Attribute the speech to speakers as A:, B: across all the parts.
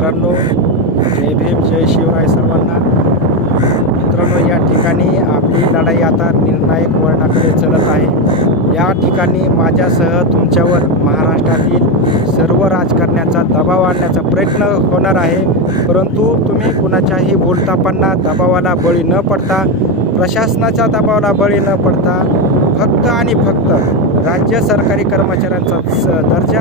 A: मित्रांनो जय भीम जय शिवराय सर्वांना. मित्रांनो या ठिकाणी आपली लढाई आता निर्णायक वळणाकडे चलत आहे. या ठिकाणी माझ्यासह तुमच्यावर महाराष्ट्रातील सर्व राजकारण्याचा दबाव आणण्याचा प्रयत्न होणार आहे. परंतु तुम्ही कुणाच्याही बोलतापांना दबावाला बळी न पडता प्रशासनाच्या दबावाला बळी न पडता फक्त आणि फक्त राज्य सरकारी कर्मचाऱ्यांचा स दर्जा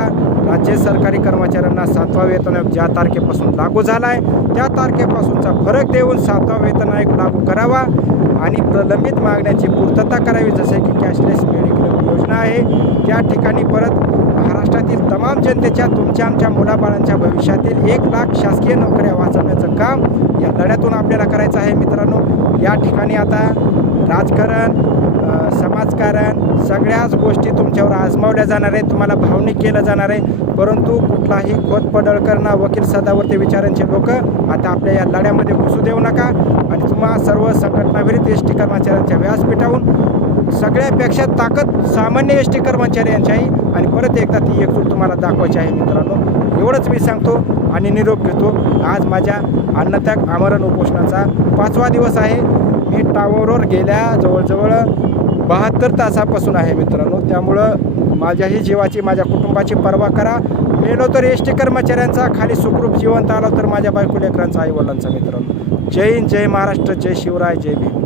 A: राज्य सरकारी कर्मचाऱ्यांना सातवा वेतन आयोग ज्या तारखेपासून लागू झाला आहे त्या तारखेपासूनचा फरक देऊन सातवा वेतन आयोग लागू करावा आणि प्रलंबित मागण्याची पूर्तता करावी जसे की कॅशलेस मेडिक्लेम योजना आहे. त्या ठिकाणी परत महाराष्ट्रातील तमाम जनतेच्या तुमच्या आमच्या मुलाबाळांच्या भविष्यातील एक लाख शासकीय नोकऱ्या वाचवण्याचं काम या लढ्यातून आपल्याला करायचं आहे मित्रांनो. या ठिकाणी आता राजकारण समाजकारण सगळ्याच गोष्टी तुमच्यावर आजमावल्या जाणार आहेत तुम्हाला भावनिक केलं जाणार आहे. परंतु कुठलाही खोत पडळकरणा वकील सदावरती विचारांचे लोक आता आपल्या या लढ्यामध्ये घुसू देऊ नका. आणि तुम्हा सर्व संघटनाविरित एस टी कर्मचाऱ्यांच्या व्यासपीठाहून सगळ्यापेक्षा ताकद सामान्य एस टी कर्मचारी आणि परत एकदा ती एकजूट तुम्हाला दाखवायची आहे मित्रांनो. एवढंच मी सांगतो आणि निरोप घेतो. आज माझ्या अन्नत्याग आमरण उपोषणाचा पाचवा दिवस आहे. मी टावरवर गेल्या जवळजवळ बहात्तर तासापासून आहे मित्रांनो. त्यामुळं माझ्याही जीवाची माझ्या कुटुंबाची पर्वा करा. मेलो तर एस टी कर्मचाऱ्यांचा खाली सुखरूप जिवंत आलो तर माझ्या बायको लेकरांचा आईवडिलांचा मित्रांनो. जय हिंद जय महाराष्ट्र जय शिवराय जय भीम.